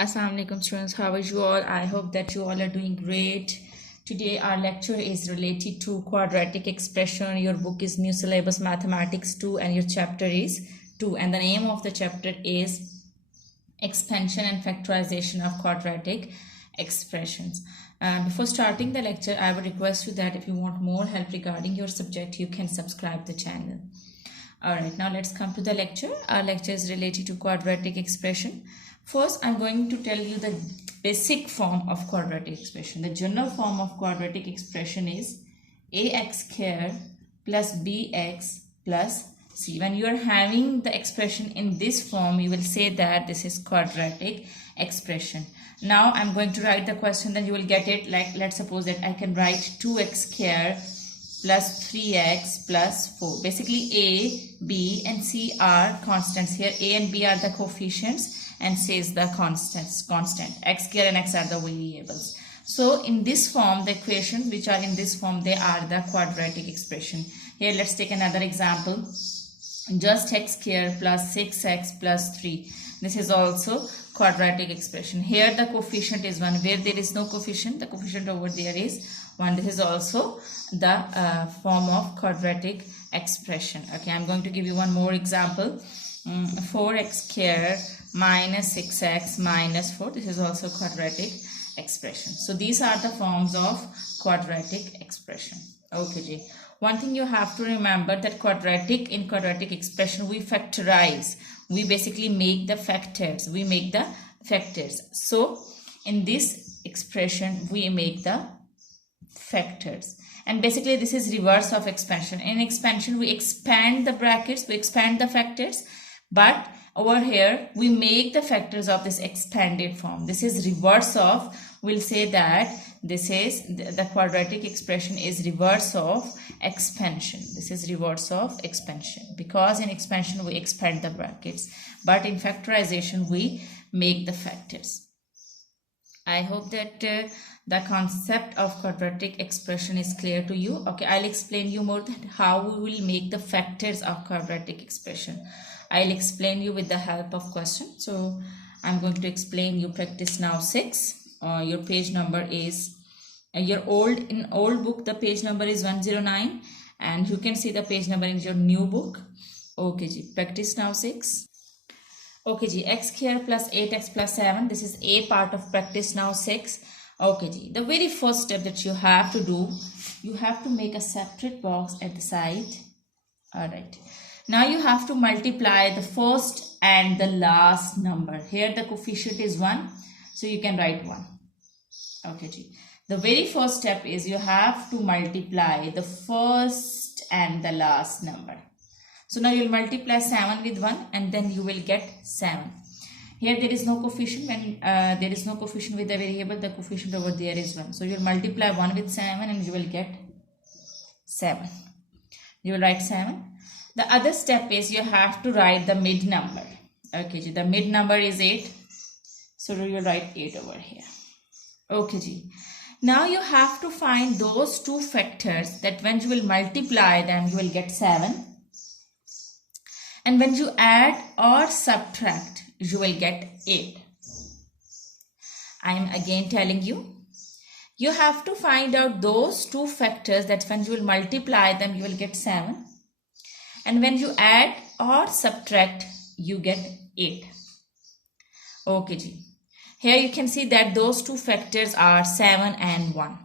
Assalamu alaikum students, how are you all? I hope that you all are doing great. Today our lecture is related to quadratic expression. Your book is New Syllabus Mathematics 2 and your chapter is 2, and the name of the chapter is Expansion and Factorization of Quadratic Expressions. Before starting the lecture, I would request you that if you want more help regarding your subject, you can subscribe the channel. Alright, now let's come to the lecture. Our lecture is related to quadratic expression. First, I'm going to tell you the basic form of quadratic expression. The general form of quadratic expression is ax squared plus bx plus c. When you are having the expression in this form, you will say that this is quadratic expression. Now, I'm going to write the question, then you will get it. Like, let's suppose that I can write 2x squared plus 3x plus 4. Basically, a, b and c are constants here. A and b are the coefficients and c is the constant. X squared and x are the variables. So in this form, the equations which are in this form, they are the quadratic expression. Here, let's take another example. Just x squared plus 6x plus 3. This is also quadratic expression. Here the coefficient is 1. Where there is no coefficient, the coefficient over there is 1. This is also the form of quadratic expression. Okay, I'm going to give you one more example. 4x squared minus 6x minus 4. This is also quadratic expression. So these are the forms of quadratic expression. Okay, Ji. One thing you have to remember that in quadratic expression we factorize. We basically make the factors. We make the factors. So in this expression we make the factors. And basically this is reverse of expansion. In expansion we expand the brackets, we expand the factors, but over here we make the factors of this expanded form. This is reverse of, we'll say that this is the quadratic expression is reverse of expansion. This is reverse of expansion, because in expansion we expand the brackets, but in factorization we make the factors. I hope that the concept of quadratic expression is clear to you. Okay, I'll explain you more that how we will make the factors of quadratic expression. I'll explain you with the help of question. So I'm going to explain you practice now 6. Your page number is your old book, the page number is 109, and you can see the page number in your new book. Okay, Ji, practice now 6. Okay, Ji, x squared plus 8x plus 7. This is a part of practice now 6. Okay, Ji, the very first step that you have to do, you have to make a separate box at the side. Alright. Now you have to multiply the first and the last number. Here the coefficient is 1. So you can write 1. Okay, Ji. The very first step is you have to multiply the first and the last number. So now you will multiply 7 with 1 and then you will get 7. Here there is no coefficient. When there is no coefficient with the variable, the coefficient over there is 1. So you will multiply 1 with 7 and you will get 7. You will write 7. The other step is you have to write the mid number. Okay, Ji. The mid number is 8. So you will write 8 over here. Okay, Ji. Now you have to find those two factors that when you will multiply them, you will get 7. And when you add or subtract, you will get 8. I am again telling you, you have to find out those two factors that when you will multiply them, you will get 7. And when you add or subtract, you get 8. Okay, Ji. Here you can see that those two factors are 7 and 1.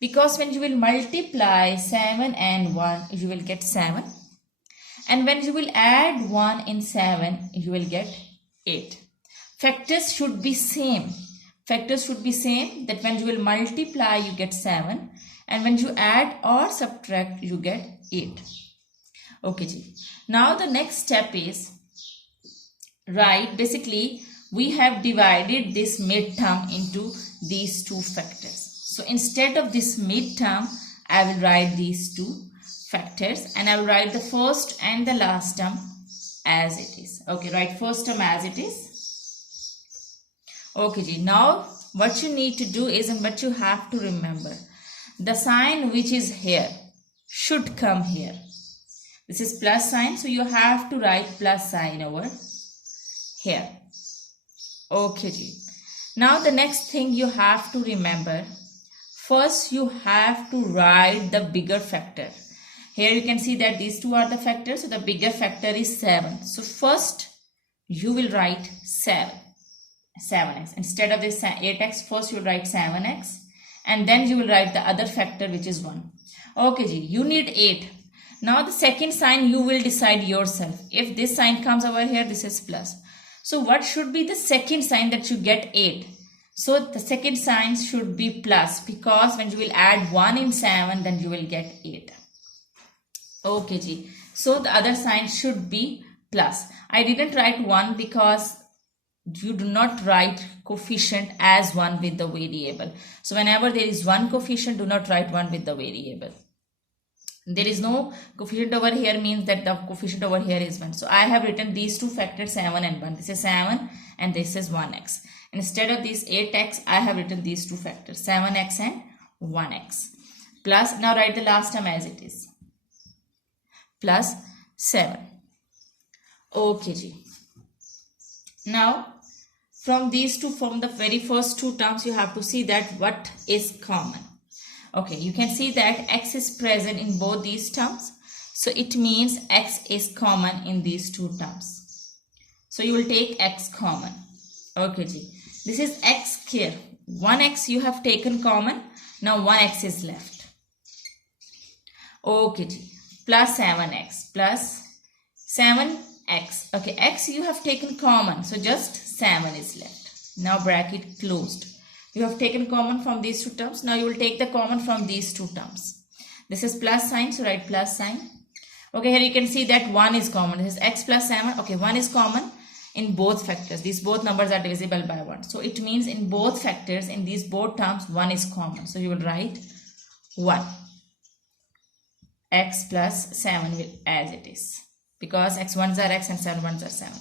Because when you will multiply 7 and 1, you will get 7. And when you will add 1 in 7, you will get 8. Factors should be same. Factors should be same, that when you will multiply, you get 7. And when you add or subtract, you get 8. Okay, Ji. Now the next step is, right, basically we have divided this midterm into these two factors. So instead of this midterm, I will write these two factors and I will write the first and the last term as it is. Okay, write first term as it is. Okay, Ji. Now what you need to do is, and what you have to remember, the sign which is here should come here. This is plus sign, so you have to write plus sign over here. Okay, Ji. Now the next thing you have to remember, first you have to write the bigger factor. Here you can see that these two are the factors, so the bigger factor is 7. So first you will write 7x. Instead of this 8x, first you will write 7x, and then you will write the other factor, which is 1. Okay ji, you need 8. Now the second sign you will decide yourself. If this sign comes over here, this is plus. So what should be the second sign that you get 8? So the second sign should be plus, because when you will add 1 in 7, then you will get 8. Okay ji. So the other sign should be plus. I didn't write 1 because you do not write coefficient as 1 with the variable. So whenever there is one coefficient, do not write 1 with the variable. There is no coefficient over here means that the coefficient over here is 1. So I have written these two factors 7 and 1. This is 7 and this is 1x. Instead of these 8x, I have written these two factors 7x and 1x. Plus, now write the last term as it is. Plus 7. Okay ji. Now from these two, from the very first two terms, you have to see that what is common. Okay, you can see that x is present in both these terms. So it means x is common in these two terms. So you will take x common. Okay ji. This is x here. 1x you have taken common. Now 1x is left. Okay ji. Plus 7x. Plus 7x. Okay, x you have taken common. So just 7 is left. Now bracket closed. You have taken common from these two terms. Now you will take the common from these two terms. This is plus sign, so write plus sign. Okay, here you can see that 1 is common. This is x plus 7. Okay, 1 is common in both factors. These both numbers are divisible by 1. So it means in both factors, in these both terms, 1 is common. So you will write 1. X plus 7 as it is. Because x 1s are x and 7 1s are 7.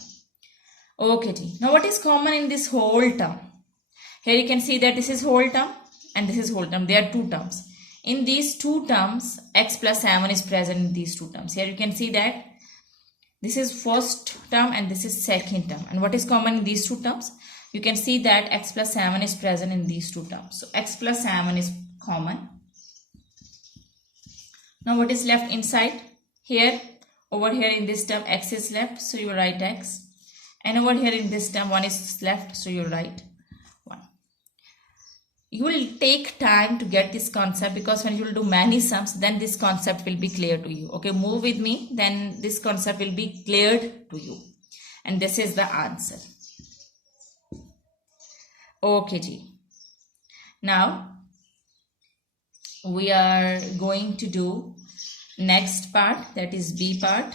Okay, now what is common in this whole term? Here you can see that this is whole term and this is whole term. There are two terms. In these two terms, x plus 7 is present in these two terms. Here you can see that this is first term and this is second term. And what is common in these two terms? You can see that x plus 7 is present in these two terms. So x plus 7 is common. Now what is left inside? Here, over here in this term, x is left. So you write x. And over here in this term, 1 is left. So you write 1. You will take time to get this concept, because when you will do many sums, then this concept will be clear to you. Okay, move with me, then this concept will be cleared to you. And this is the answer. Okay ji. Now we are going to do next part, that is B part.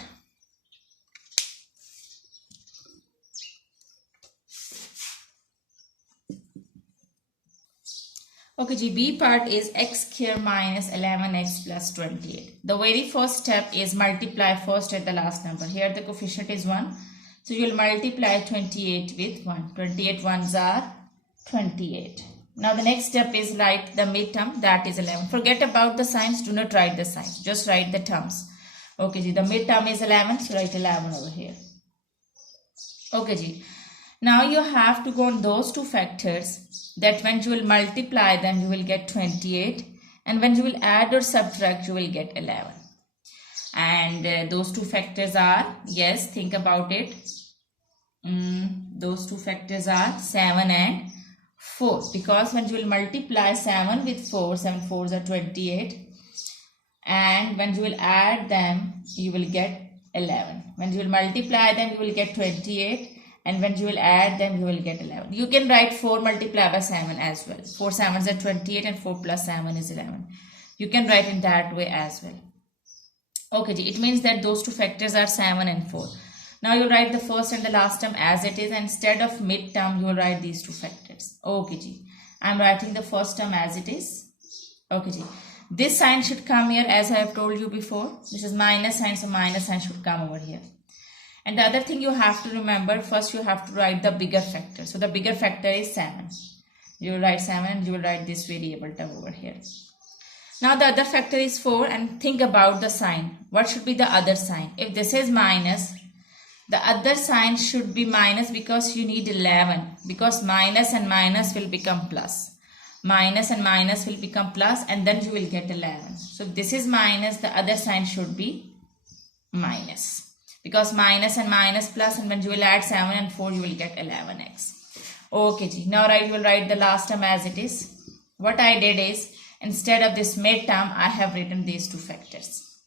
Okay ji, B part is x square minus 11x plus 28. The very first step is multiply first at the last number. Here the coefficient is 1. So you will multiply 28 with 1. 28 ones are 28. Now the next step is write the midterm, that is 11. Forget about the signs, do not write the signs, just write the terms. Okay ji, the midterm is 11, so write 11 over here. Okay ji. Now you have to go on those two factors that when you will multiply them, you will get 28. And when you will add or subtract, you will get 11. And those two factors are, yes, think about it. Those two factors are 7 and 4. Because when you will multiply 7 with 4, 7 4s are 28. And when you will add them, you will get 11. When you will multiply them, you will get 28. And when you will add them, you will get 11. You can write 4 multiplied by 7 as well. 4 7s are 28 and 4 plus 7 is 11. You can write in that way as well. Okay, it means that those two factors are 7 and 4. Now you write the first and the last term as it is. And instead of mid-term, you will write these two factors. Okay, I am writing the first term as it is. Okay, this sign should come here as I have told you before. This is minus sign, so minus sign should come over here. And the other thing you have to remember, first you have to write the bigger factor. So the bigger factor is 7. You will write 7 and you will write this variable term over here. Now the other factor is 4, and think about the sign. What should be the other sign? If this is minus, The other sign should be minus because you need 11, because minus and minus will become plus. Minus and minus will become plus, and then you will get 11. So if this is minus, the other sign should be minus, because minus and minus plus, and when you will add 7 and 4 you will get 11x. Okay ji. Now you will write the last term as it is. What I did is, instead of this mid term, I have written these two factors.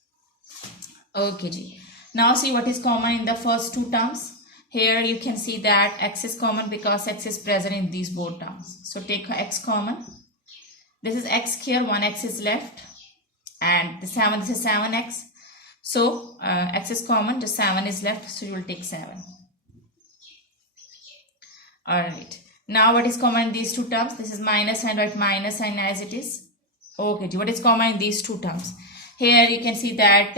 Okay ji. Now see what is common in the first two terms. Here you can see that x is common because x is present in these both terms. So take x common. This is x here, 1x is left, and this is 7x. So x is common, just 7 is left, so you will take 7. Alright. Now what is common in these two terms? This is minus sign, write minus sign as it is. Okay, what is common in these two terms? Here you can see that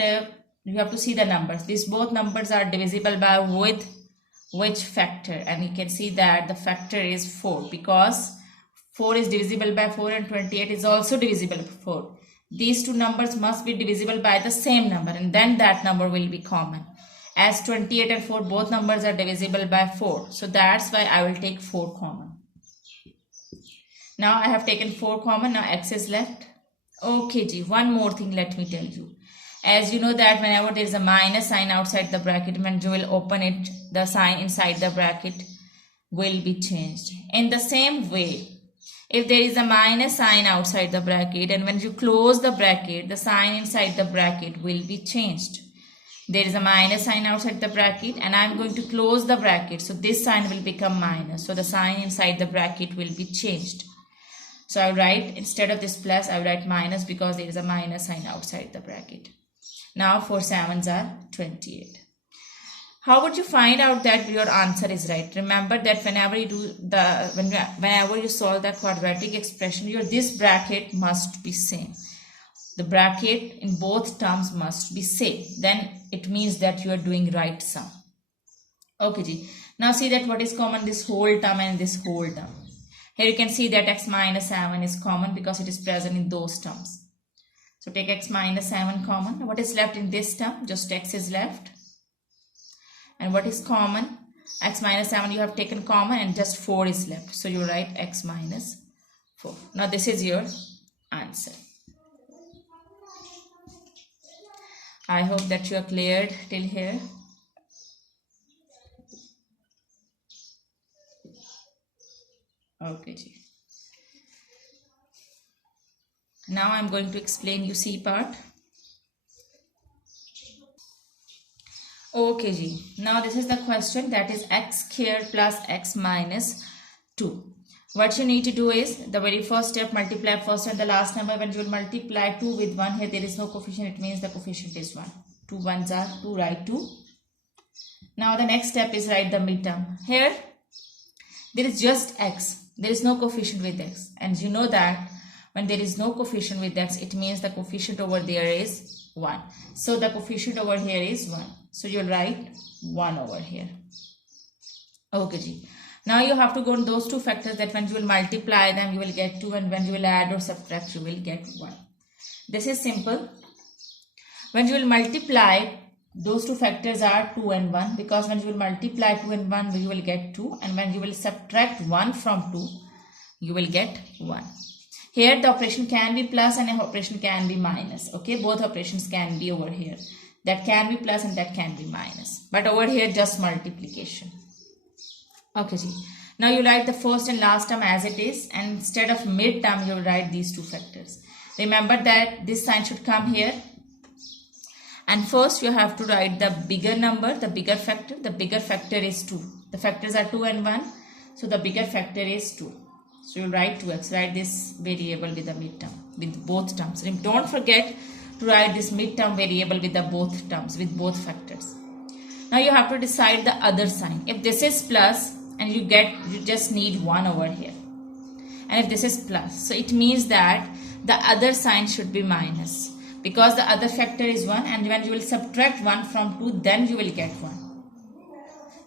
you have to see the numbers. These both numbers are divisible by with which factor? And you can see that the factor is 4, because 4 is divisible by 4 and 28 is also divisible by 4. These two numbers must be divisible by the same number, and then that number will be common. As 28 and 4, both numbers are divisible by 4. So that's why I will take 4 common. Now I have taken 4 common. Now x is left. Okay ji, one more thing let me tell you. As you know that whenever there is a minus sign outside the bracket, when you will open it, the sign inside the bracket will be changed. In the same way, if there is a minus sign outside the bracket, and when you close the bracket, the sign inside the bracket will be changed. There is a minus sign outside the bracket, and I am going to close the bracket. So this sign will become minus. So the sign inside the bracket will be changed. So I write, instead of this plus, I write minus because there is a minus sign outside the bracket. Now 4 sevens are 28. How would you find out that your answer is right? Remember that whenever you do whenever you solve the quadratic expression, this bracket must be same. The bracket in both terms must be same. Then it means that you are doing right sum. Okay ji. Now see that what is common, this whole term and this whole term. Here you can see that x minus 7 is common because it is present in those terms. So take x minus 7 common. What is left in this term? Just x is left. And what is common? X minus 7 you have taken common, and just 4 is left. So you write x minus 4. Now this is your answer. I hope that you are cleared till here. Okay ji. Now I am going to explain you C part. Okay ji. Now this is the question, that is x squared plus x minus 2. What you need to do is, the very first step, multiply first and the last number. When you will multiply 2 with 1, here there is no coefficient, it means the coefficient is 1. 2 ones are 2, write 2. Now the next step is write the midterm. Here there is just x, there is no coefficient with x, and you know that when there is no coefficient with x, it means the coefficient over there is 1. So the coefficient over here is 1. So you'll write 1 over here. Okay ji. Now you have to go on those two factors, that when you will multiply them you will get 2, and when you will add or subtract you will get 1. This is simple. When you will multiply, those two factors are 2 and 1, because when you will multiply 2 and 1 you will get 2, and when you will subtract 1 from 2 you will get 1. Here the operation can be plus and operation can be minus. Okay, both operations can be over here. That can be plus and that can be minus. But over here just multiplication. Okay ji. Now you write the first and last term as it is, and instead of mid term you will write these two factors. Remember that this sign should come here. And first you have to write the bigger number, the bigger factor. The bigger factor is 2. The factors are 2 and 1. So the bigger factor is 2. So you write 2x. Write this variable with the midterm, with both terms. And don't forget to write this midterm variable with the both terms, with both factors. Now you have to decide the other sign. If this is plus, and you just need 1 over here. And if this is plus, so it means that the other sign should be minus, because the other factor is 1, and when you will subtract 1 from 2, then you will get 1.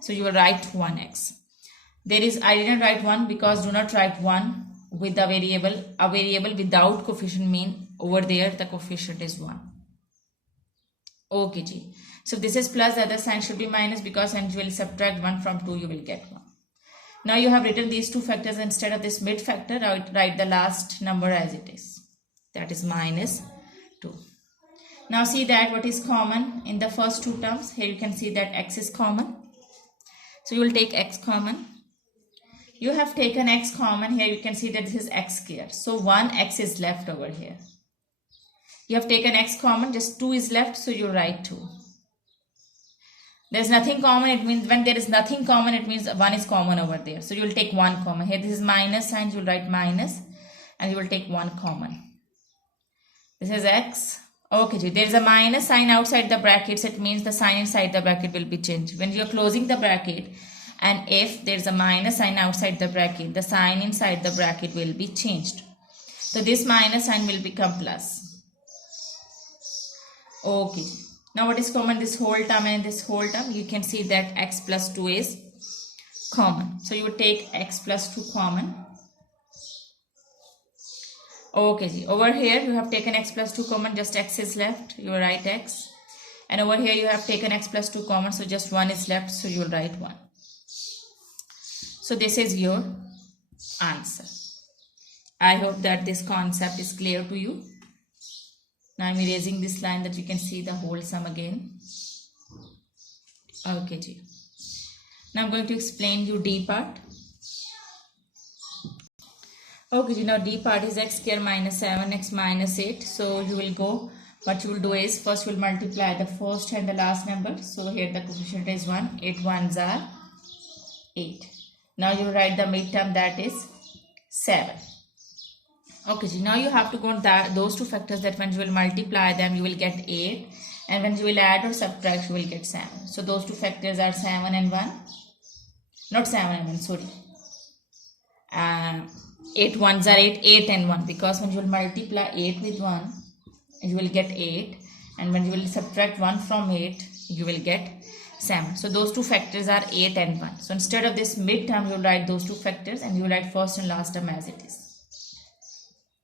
So you will write 1x. I didn't write 1 because do not write 1 with a variable without coefficient, mean over there the coefficient is 1. Okay ji. So this is plus, the other sign should be minus, because when you will subtract 1 from 2, you will get 1. Now you have written these two factors. Instead of this mid factor, write the last number as it is. That is minus 2. Now see that what is common in the first two terms. Here you can see that x is common. So you will take x common. You have taken x common. Here you can see that this is x square. So 1x is left over here. You have taken x common, just 2 is left, so you write 2. There is nothing common, it means when there is nothing common, it means 1 is common over there. So you will take 1 common. Here this is minus sign, you will write minus and you will take 1 common. This is x. Okay, there is a minus sign outside the brackets, it means the sign inside the bracket will be changed. When you are closing the bracket and if there is a minus sign outside the bracket, the sign inside the bracket will be changed. So this minus sign will become plus. Okay. Now what is common? This whole term and this whole term. You can see that x plus 2 is common. So you would take x plus 2 common. Okay. Over here you have taken x plus 2 common. Just x is left. You will write x. And over here you have taken x plus 2 common. So just 1 is left. So you will write 1. So this is your answer. I hope that this concept is clear to you. Now I am erasing this line that you can see the whole sum again. Okay, ji. Now I am going to explain you D part. Okay, ji. Now D part is x square minus 7x minus 8. So you will go, what you will do is first you will multiply the first and the last number. So here the coefficient is 1. 8 ones are 8. Now you will write the midterm, that is 7. Okay, now you have to go on those two factors that when you will multiply them, you will get 8. And when you will add or subtract, you will get 7. So those two factors are 7 and 1. Not 7 and 1, sorry. 8 ones are 8, 8 and 1. Because when you will multiply 8 with 1, you will get 8. And when you will subtract 1 from 8, you will get 7. So those two factors are 8 and 1. So instead of this midterm, you will write those two factors and you will write first and last term as it is.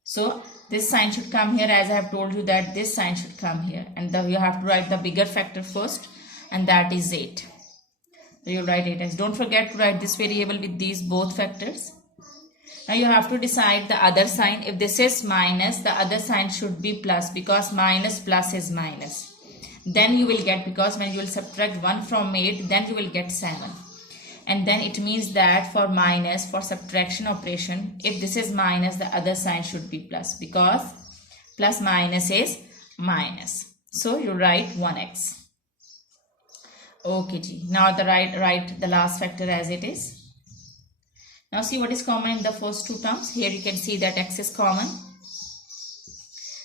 So this sign should come here, as I have told you that this sign should come here. And you have to write the bigger factor first, and that is 8. So you write 8 as. Don't forget to write this variable with these both factors. Now you have to decide the other sign. If this is minus, the other sign should be plus, because minus plus is minus. Then you will get, because when you will subtract 1 from 8, then you will get 7. And then it means that for minus, for subtraction operation, if this is minus, the other sign should be plus, because plus minus is minus. So you write 1x. Okay, ji. Now write the last factor as it is. Now see what is common in the first two terms. Here you can see that x is common.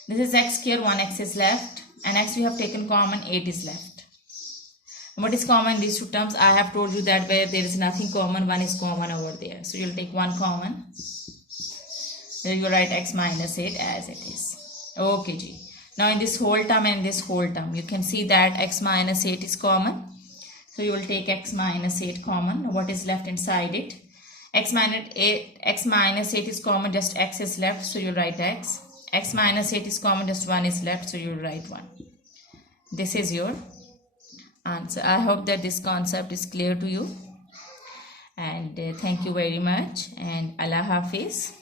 This is x square, 1x is left. And x we have taken common, 8 is left. What is common in these two terms? I have told you that where there is nothing common, 1 is common over there. So you will take 1 common. Then you write x minus 8 as it is. Okay, ji. Now in this whole term and this whole term, you can see that x minus 8 is common. So you will take x minus 8 common. What is left inside it? X minus 8 is common, just x is left. So you write x. X minus 8 is common, just 1 is left. So you will write 1. This is your answer. I hope that this concept is clear to you, and thank you very much, and Allah Hafiz.